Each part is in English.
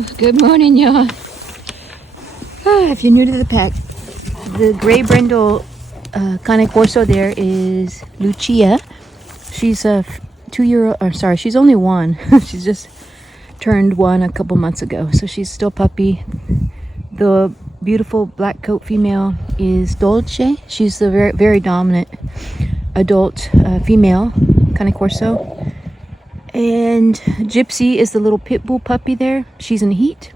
Whew, good morning, y'all. If you're new to the pack, the gray brindle Cane Corso there is Lucia. She's a 2-year-old, or sorry, she's only one. She's just turned one a couple months ago, so she's still puppy. The beautiful black coat female is Dolce. She's the very, very dominant adult female Cane Corso. And Gypsy is the little pit bull puppy there. She's in heat.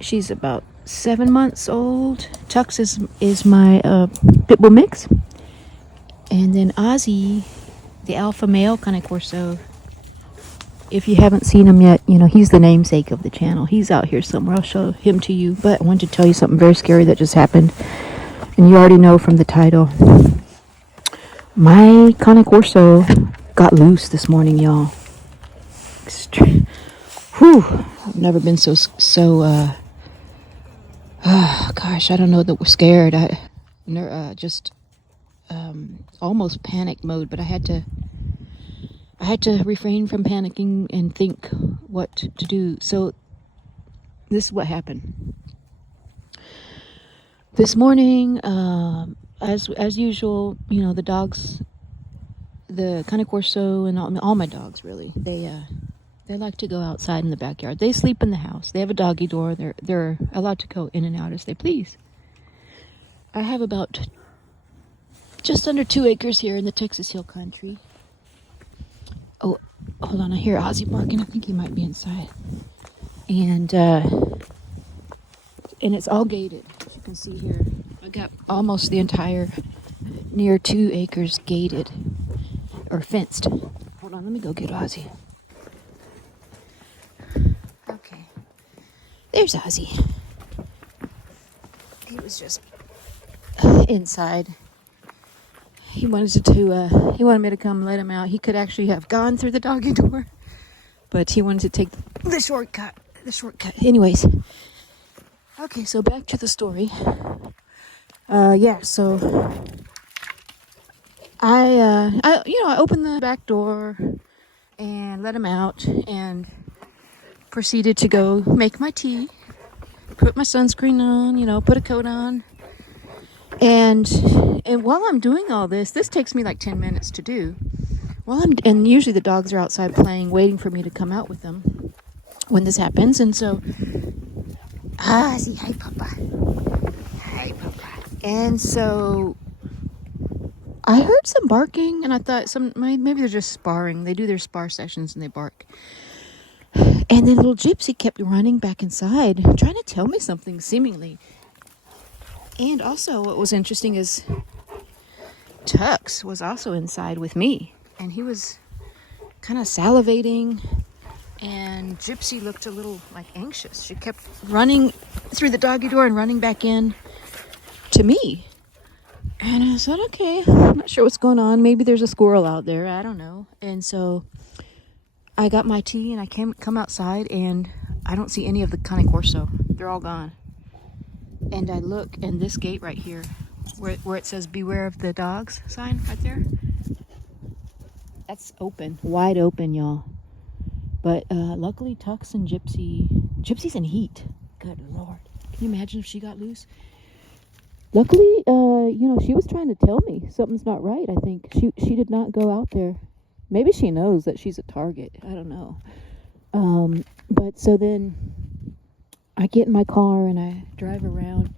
She's about 7 months old. Tux is my pit bull mix. And then Ozzy, the alpha male Cane Corso. If you haven't seen him yet, you know, he's the namesake of the channel. He's out here somewhere. I'll show him to you. But I wanted to tell you something very scary that just happened. And you already know from the title. My Cane Corso got loose this morning, y'all. Whew. I've never been so gosh, I don't know that we're scared. Just almost panic mode, but I had to refrain from panicking and think what to do. So this is what happened. This morning, as usual, you know, the dogs, the Cane Corso and all my dogs really, they like to go outside in the backyard. They sleep in the house. They have a doggy door. They're allowed to go in and out as they please. I have about just under 2 acres here in the Texas Hill Country. Oh, hold on. I hear Ozzy barking. I think he might be inside. And it's all gated, as you can see here. I got almost the entire near 2 acres gated or fenced. Hold on. Let me go get Ozzy. Okay. There's Ozzy. He was just inside. He wanted me to come let him out. He could actually have gone through the doggy door, but he wanted to take the shortcut. Anyways. Okay, so back to the story. So I opened the back door and let him out and proceeded to go make my tea, put my sunscreen on, you know, put a coat on. And while I'm doing all this takes me like 10 minutes to do. And usually the dogs are outside playing, waiting for me to come out with them when this happens. And so, hi, Papa. Hi, Papa. And so I heard some barking, and I thought maybe they're just sparring. They do their spar sessions and they bark. And then little Gypsy kept running back inside, trying to tell me something, seemingly. And also, what was interesting is Tux was also inside with me, and he was kind of salivating, and Gypsy looked a little like anxious. She kept running through the doggy door and running back in to me. And I said, okay, I'm not sure what's going on. Maybe there's a squirrel out there. I don't know. And so I got my tea and I come outside, and I don't see any of the Cane Corso. They're all gone. And I look, and this gate right here, where it says "Beware of the dogs" sign right there, that's open, wide open, y'all. But luckily, Tux and Gypsy's in heat. Good Lord, can you imagine if she got loose? Luckily, she was trying to tell me something's not right. I think she did not go out there. Maybe she knows that she's a target. I don't know. But so then I get in my car and I drive around.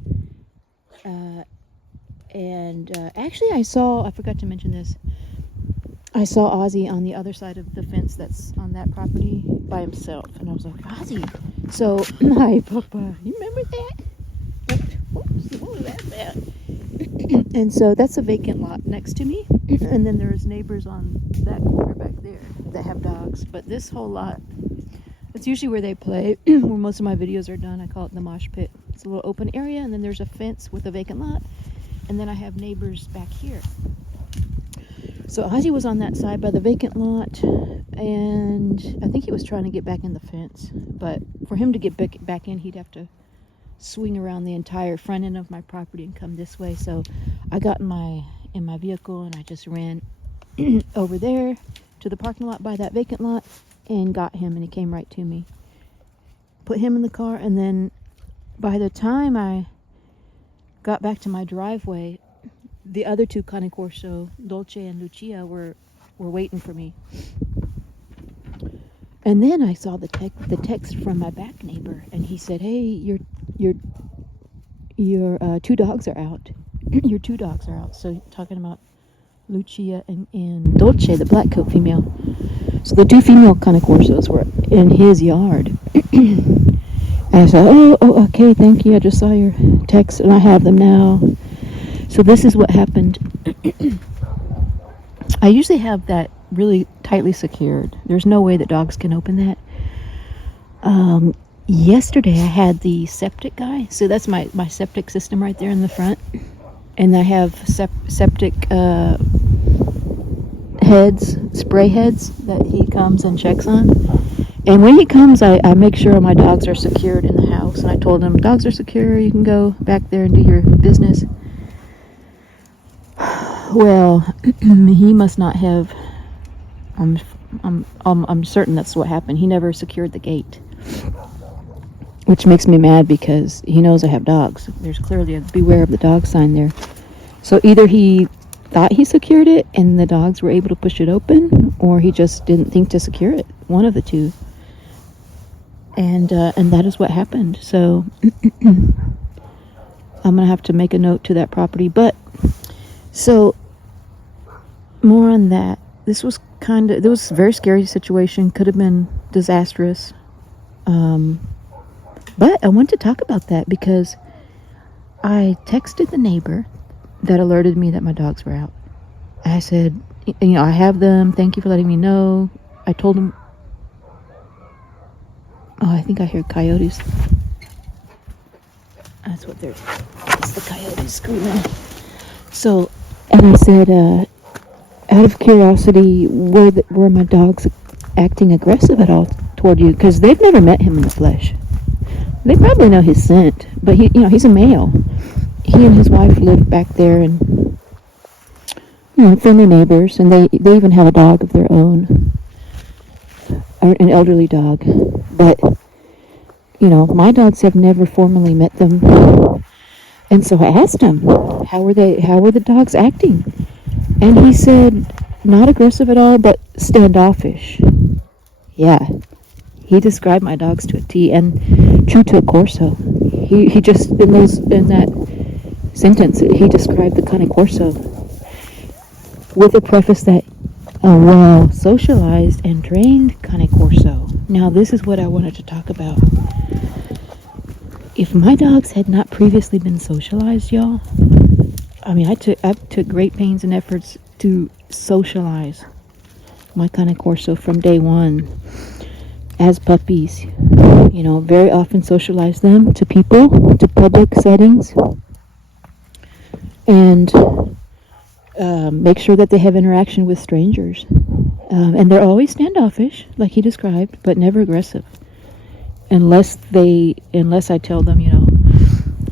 Actually, I forgot to mention this. I saw Ozzy on the other side of the fence that's on that property by himself. And I was like, Ozzy. So, hi, Papa. You remember that? What was that about? And so that's a vacant lot next to me. And then there's neighbors on that corner back there that have dogs. But this whole lot, it's usually where they play, where most of my videos are done. I call it the mosh pit. It's a little open area, and then there's a fence with a vacant lot. And then I have neighbors back here. So Ozzy was on that side by the vacant lot, and I think he was trying to get back in the fence. But for him to get back in, he'd have to swing around the entire front end of my property and come this way. So I got in my vehicle, and I just ran over there to the parking lot by that vacant lot and got him, and he came right to me. put him in the car, and then by the time I got back to my driveway, the other two Cane Corso, Dolce and Lucia, were waiting for me. And then I saw the text from my back neighbor, and he said, "Hey, your two dogs are out. Your two dogs are out." So talking about Lucia and Dolce, the black coat female. So the two female Cane Corsos were in his yard. And I said, oh, okay, thank you. I just saw your text, and I have them now. So this is what happened. I usually have that really tightly secured. There's no way that dogs can open that. Yesterday I had the septic guy. So that's my septic system right there in the front. And I have septic heads, spray heads that he comes and checks on. And when he comes, I make sure my dogs are secured in the house. And I told him, dogs are secure, you can go back there and do your business. Well, he must not have. I'm certain that's what happened. He never secured the gate, which makes me mad because he knows I have dogs. There's clearly a beware of the dog sign there. So either he thought he secured it and the dogs were able to push it open, or he just didn't think to secure it. One of the two. And that is what happened. So I'm gonna have to make a note to that property. But so more on that. This was there was a very scary situation. Could have been disastrous. But I want to talk about that because I texted the neighbor that alerted me that my dogs were out. I said, I have them. Thank you for letting me know. I told him. Oh, I think I hear coyotes. That's what they're. It's the coyotes screaming. So, and I said, out of curiosity, were my dogs acting aggressive at all toward you? Because they've never met him in the flesh. They probably know his scent, but he's a male. He and his wife live back there, and friendly neighbors, and they even have a dog of their own, an elderly dog. But my dogs have never formally met them, and so I asked him, how were the dogs acting? And he said, not aggressive at all, but standoffish. Yeah, he described my dogs to a T, and true to a Corso. He just in that sentence he described the Cane Corso with a preface that, well, socialized and trained Cane Corso. Now this is what I wanted to talk about. If my dogs had not previously been socialized, y'all, I took great pains and efforts to socialize my Cane Corso from day one as puppies. Very often socialize them to people, to public settings, and make sure that they have interaction with strangers. And they're always standoffish, like he described, but never aggressive. Unless I tell them,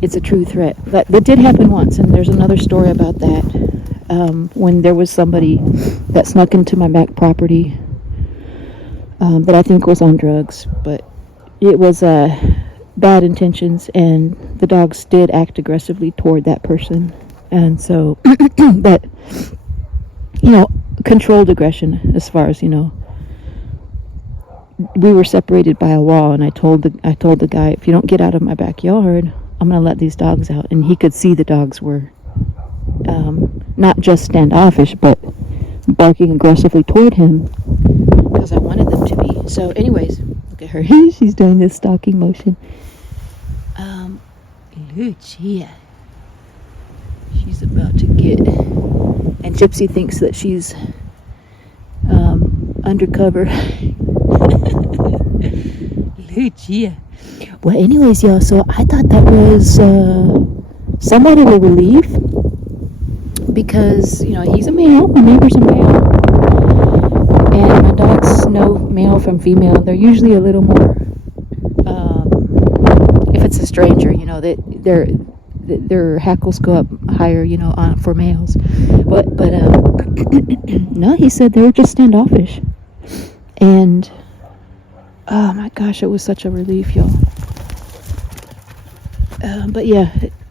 it's a true threat. That did happen once, and there's another story about that. When there was somebody that snuck into my back property that I think was on drugs, but it was bad intentions, and the dogs did act aggressively toward that person. And so, but, controlled aggression as far as, we were separated by a wall, and I told the guy, if you don't get out of my backyard, I'm going to let these dogs out. And he could see the dogs were not just standoffish, but barking aggressively toward him because I wanted them to be. So anyways, look at her. She's doing this stalking motion. Lucia. She's about to get... And Gypsy thinks that she's undercover. Lucia. Well, anyways, y'all, so I thought that was somewhat of a relief because, he's a male, my neighbor's a male, and my dogs know male from female. They're usually a little more, if it's a stranger, their hackles go up higher, for males. But no, he said they were just standoffish. And oh my gosh, it was such a relief, y'all. But yeah,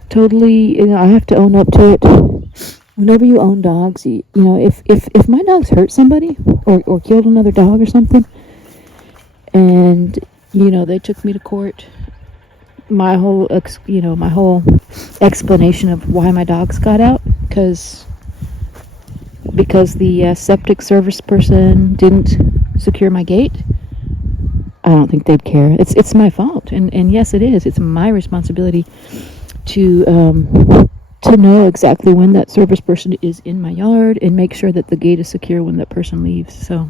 totally, I have to own up to it. Whenever you own dogs, if my dogs hurt somebody or killed another dog or something, and, they took me to court, my whole explanation of why my dogs got out, because the septic service person didn't secure my gate, I don't think they'd care. It's my fault, and yes, it is. It's my responsibility to know exactly when that service person is in my yard and make sure that the gate is secure when that person leaves. So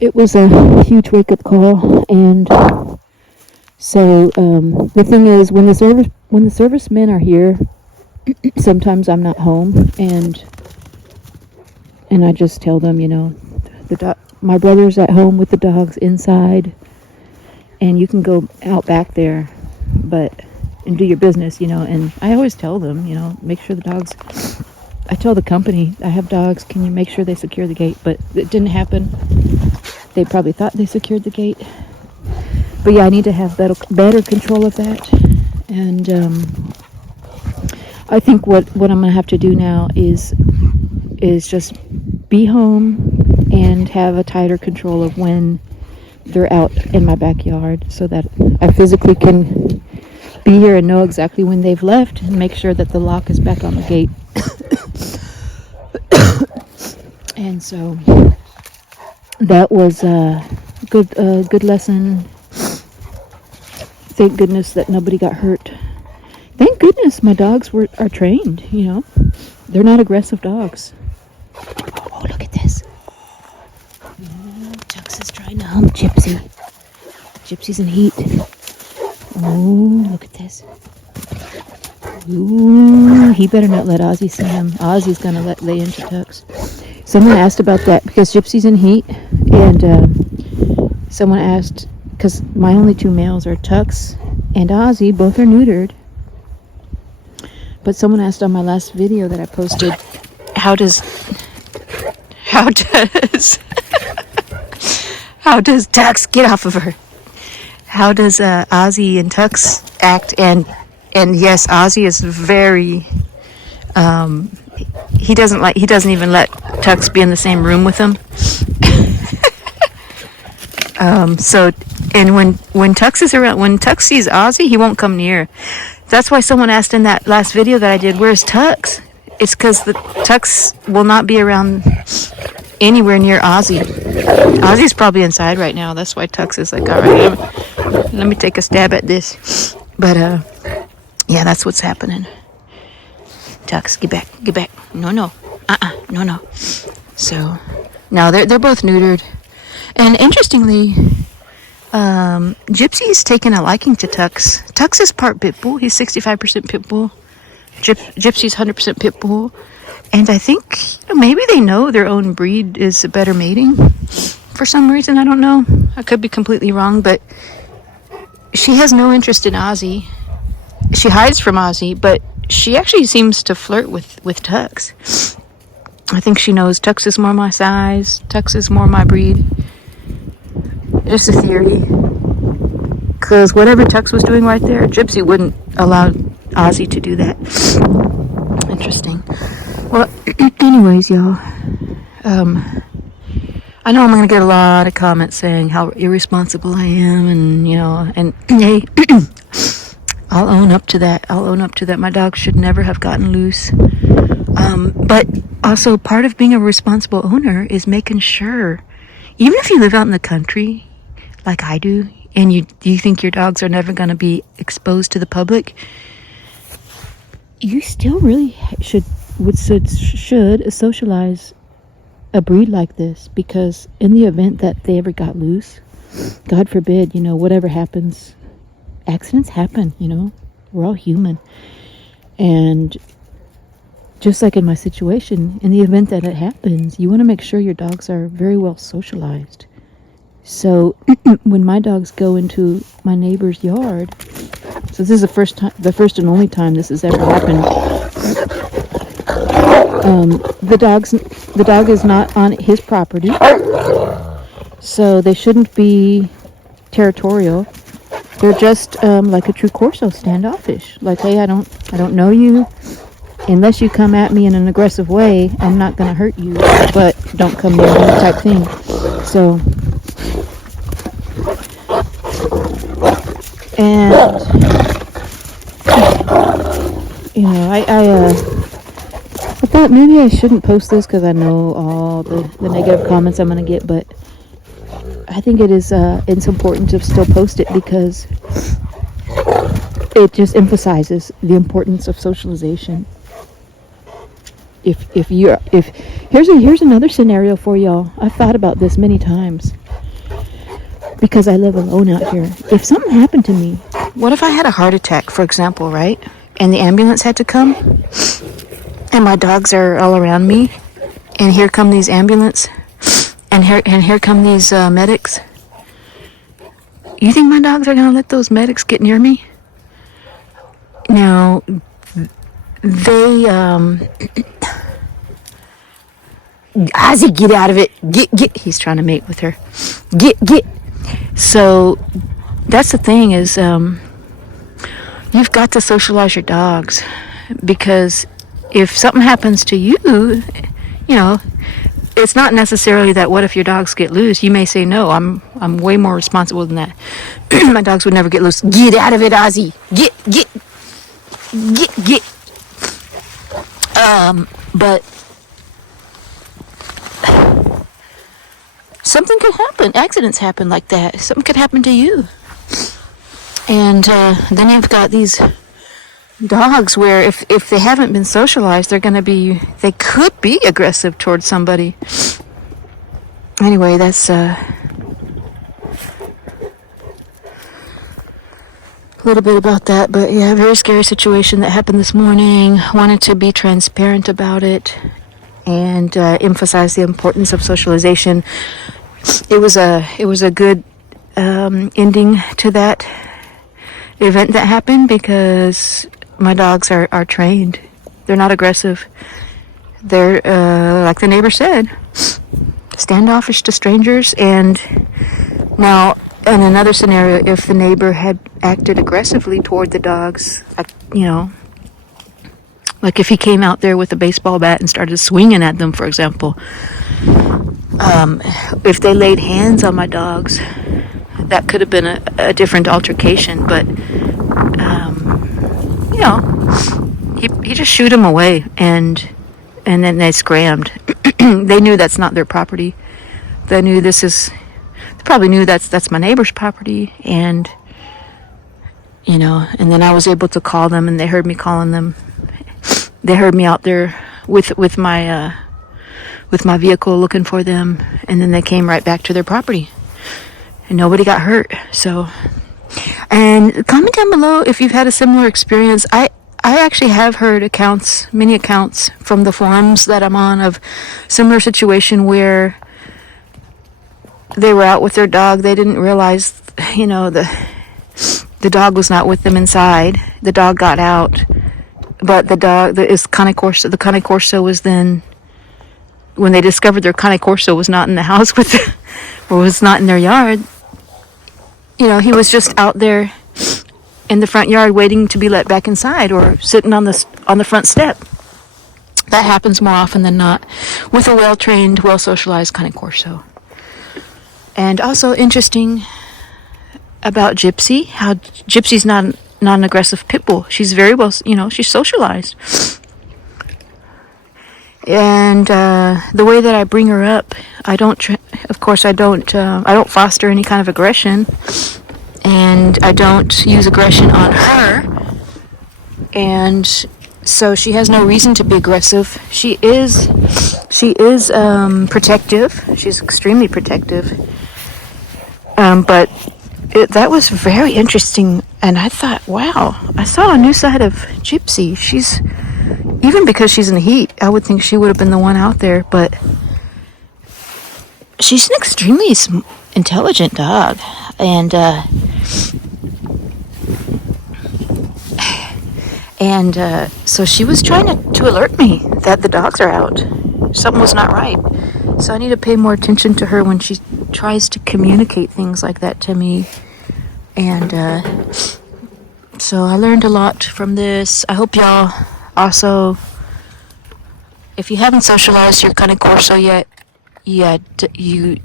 it was a huge wake-up call, and so the thing is, when the servicemen are here, sometimes I'm not home, and I just tell them, my brother's at home with the dogs inside, and you can go out back there, and do your business, and I always tell them, make sure the dogs, I tell the company, I have dogs, can you make sure they secure the gate? But it didn't happen. They probably thought they secured the gate. But yeah, I need to have better control of that. And I think what I'm going to have to do now is just be home and have a tighter control of when they're out in my backyard, so that I physically can be here and know exactly when they've left, and make sure that the lock is back on the gate. And so that was a good lesson. Thank goodness that nobody got hurt. Thank goodness my dogs are trained, They're not aggressive dogs. Oh, look at this. Tux is trying to hump Gypsy. Gypsy's in heat. Oh, look at this. Ooh, he better not let Ozzy see him. Ozzy's gonna lay into Tux. Someone asked about that because Gypsy's in heat, and someone asked, because my only two males are Tux and Ozzy, both are neutered. But someone asked on my last video that I posted, how does Tux, get off of her? How does Ozzy and Tux act? And yes, Ozzy is very he doesn't even let Tux be in the same room with him. So, and when Tux is around, when Tux sees Ozzy, he won't come near. That's why someone asked in that last video that I did, where's Tux? It's because the Tux will not be around anywhere near Ozzy. Ozzy's probably inside right now. That's why Tux is like, all right, let me take a stab at this. But yeah, that's what's happening. Tux, get back. No, no. So, no, they're both neutered. And interestingly, Gypsy's taken a liking to Tux. Tux is part Pitbull. He's 65% Pitbull. Gypsy's 100% Pitbull. And I think maybe they know their own breed is a better mating for some reason. I don't know. I could be completely wrong, but she has no interest in Ozzy. She hides from Ozzy, but she actually seems to flirt with Tux. I think she knows Tux is more my size. Tux is more my breed. Just a theory. Because whatever Tux was doing right there, Gypsy wouldn't allow Ozzy to do that. Interesting. Well, anyways, y'all. I know I'm going to get a lot of comments saying how irresponsible I am, and hey, I'll own up to that. My dog should never have gotten loose. But also part of being a responsible owner is making sure, even if you live out in the country, like I do, and you think your dogs are never going to be exposed to the public, you still really should socialize a breed like this, because in the event that they ever got loose, God forbid, whatever happens, accidents happen, we're all human. And just like in my situation, in the event that it happens, you want to make sure your dogs are very well socialized. So when my dogs go into my neighbor's yard, so this is the first and only time this has ever happened. The dog is not on his property, so they shouldn't be territorial. They're just like a true Corso, standoffish. Like, hey, I don't know you. Unless you come at me in an aggressive way, I'm not gonna hurt you, but don't come near me type thing. So, and you know, I thought maybe I shouldn't post this because I know all the negative comments I'm gonna get, but I think it's important to still post it because it just emphasizes the importance of socialization. If here's another scenario for y'all. I've thought about this many times because I live alone out here. If something happened to me, what if I had a heart attack, for example, right? And the ambulance had to come, and my dogs are all around me, and here come these ambulance, and here come these medics. You think my dogs are gonna let those medics get near me? Now, they Ozzy, get out of it. Get. He's trying to mate with her. Get. So that's the thing is, you've got to socialize your dogs, because if something happens to you, you know, it's not necessarily that what if your dogs get loose. You may say, no, I'm way more responsible than that. My dogs would never get loose. Get out of it, Ozzy. Get. But something could happen. Accidents happen like that. Something could happen to you. And then you've got these dogs where if they haven't been socialized, they could be aggressive towards somebody. Anyway, that's a little bit about that. But yeah, very scary situation that happened this morning. Wanted to be transparent about it and emphasize the importance of socialization. It was a good ending to that event that happened because my dogs are trained. They're not aggressive. They're like the neighbor said, standoffish to strangers. And now in another scenario, if the neighbor had acted aggressively toward the dogs, like, you know, like if he came out there with a baseball bat and started swinging at them, for example, if they laid hands on my dogs, that could have been a different altercation. But you know, he just shooed them away, and then they scrammed. They knew that's not their property. They probably knew that's my neighbor's property, and you know, and then I was able to call them, and they heard me calling them. They heard me out there with my vehicle looking for them, and then they came right back to their property, and nobody got hurt. So, and comment down below if you've had a similar experience. I actually have heard many accounts from the forums that I'm on of similar situation where they were out with their dog. They didn't realize, you know, the dog was not with them inside. The dog got out, but the Cane Corso was then, when they discovered their Cane Corso was not in the house or was not in their yard, you know, he was just out there in the front yard waiting to be let back inside, or sitting on the front step. That happens more often than not with a well-trained, well-socialized Cane Corso. And also interesting about Gypsy, how Gypsy's not an aggressive pit bull. She's very well, you know, she's socialized. And the way that I bring her up, I don't foster any kind of aggression, and I don't use aggression on her, and so she has no reason to be aggressive. She is protective. She's extremely protective. But that was very interesting, and I thought, wow, I saw a new side of Gypsy. Even because she's in the heat, I would think she would have been the one out there, but she's an extremely intelligent dog, and so she was trying to alert me that the dogs are out. Something was not right. So I need to pay more attention to her when she tries to communicate things like that to me. And so I learned a lot from this. I hope y'all also, if you haven't socialized your Cane Corso yet, you,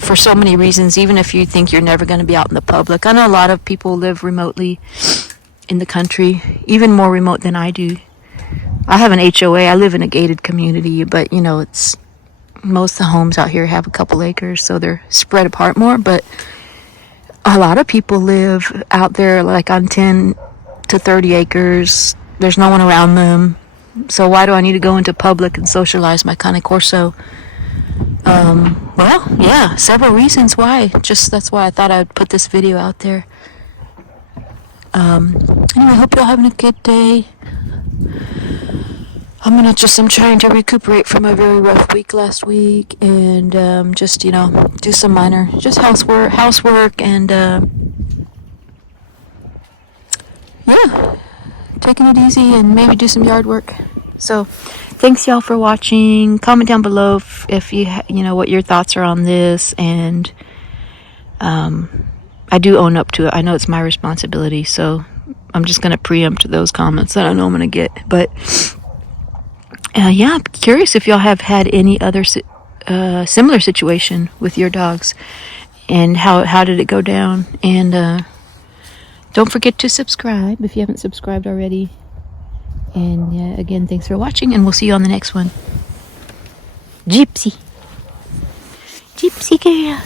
for so many reasons, even if you think you're never going to be out in the public. I know a lot of people live remotely in the country, even more remote than I do. I have an HOA. I live in a gated community, but it's most of the homes out here have a couple acres, so they're spread apart more. But a lot of people live out there like on 10 to 30 acres. There's no one around them. So why do I need to go into public and socialize my Cane Corso? Well, yeah, several reasons why. That's why I thought I'd put this video out there. Anyway, I hope y'all having a good day. I'm trying to recuperate from a very rough week last week, and do some minor, just housework, and yeah, taking it easy, and maybe do some yard work. So, thanks y'all for watching. Comment down below if you what your thoughts are on this, and I do own up to it. I know it's my responsibility, so I'm just gonna preempt those comments that I know I'm gonna get, but. Yeah, I'm curious if y'all have had any other similar situation with your dogs, and how did it go down? And don't forget to subscribe if you haven't subscribed already. And again, thanks for watching, and we'll see you on the next one. Gypsy girl,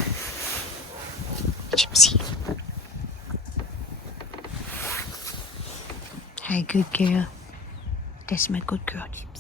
Gypsy. Hi, good girl. That's my good girl, Gypsy.